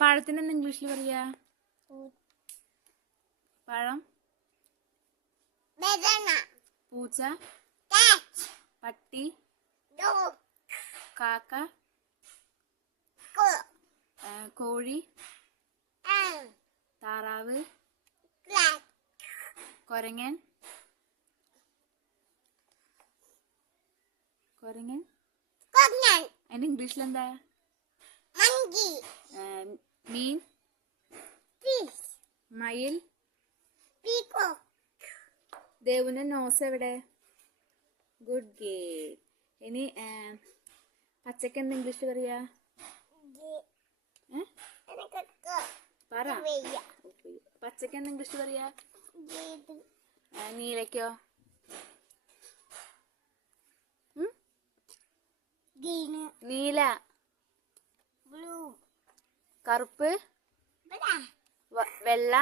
പഴത്തിന് എന്താ ഇംഗ്ലീഷിൽ പറയാ? പഴം, പൂച്ച, പട്ടി, കാക്ക, കോഴി, താറാവ്, കൊരങ്ങൻ, അതിന്റെ ഇംഗ്ലീഷിൽ എന്താ? മീൻ, മയിൽ, ദേവുന്റെ നോസ് എവിടെ? Good girl. ഇനി പച്ചക്ക് എന്താ ഇംഗ്ലീഷിൽ പറയാ? പറ. പച്ചക്ക് എന്താ ഇംഗ്ലീഷിൽ പറയാ? നീലക്കോ? നീല, കറുപ്പ്, വെള്ള,